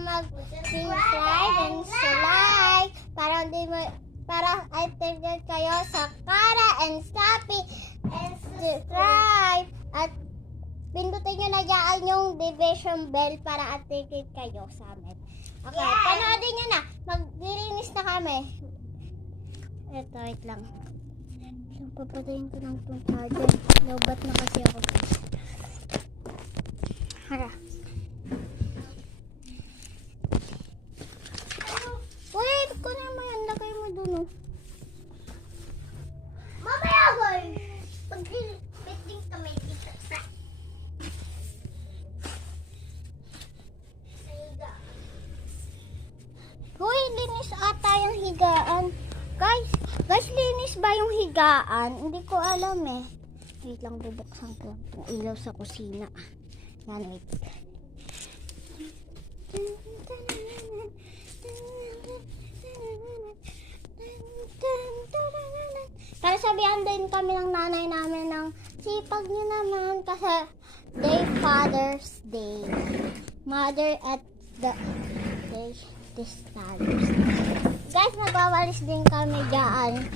mag-subscribe and like para updated kayo sa Kara and Shopee and subscribe at pindutin nyo na dyan yung division bell para updated kayo sa amin. Okay, panoodin nyo na. Maglilinis na kami. Eto, wait lang. Papatayin ko lang itong charger. Lobat na kasi ako. Hara. Wait ko naman yan. Lagay mo dun, oh. Mamaya, boy. Pag-piting kami dito sa Hoy, linis ata yung higaan. Guys, linis ba yung higaan? Hindi ko alam eh. Wait lang, bubuksan ko itong ilaw sa kusina. Yan, wait. Para sabihan din kami ng nanay namin ng sipag niyo naman kasi Father's Day. Mother at the day this Father's Day. Guys, magwawalis din kami dyan.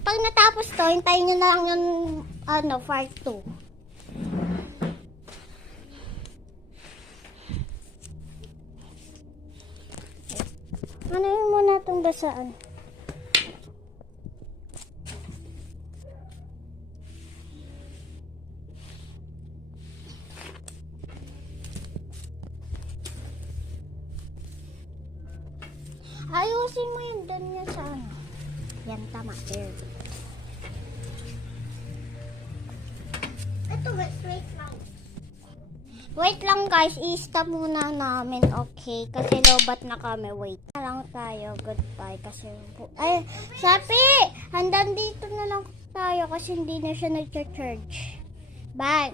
Pag natapos to, hintayin nyo na lang yung part 2. Ano yun muna itong basaan? Ayusin mo yung dan niya sa ano. Yan, tama. There. Ito, wait lang. Wait lang guys, i-stop muna namin, okay? Kasi lobat na kami, wait. Na lang tayo, goodbye. Kasi, ay, Sapi! Hanggang dito na lang tayo kasi hindi na siya nag-charge. Bye!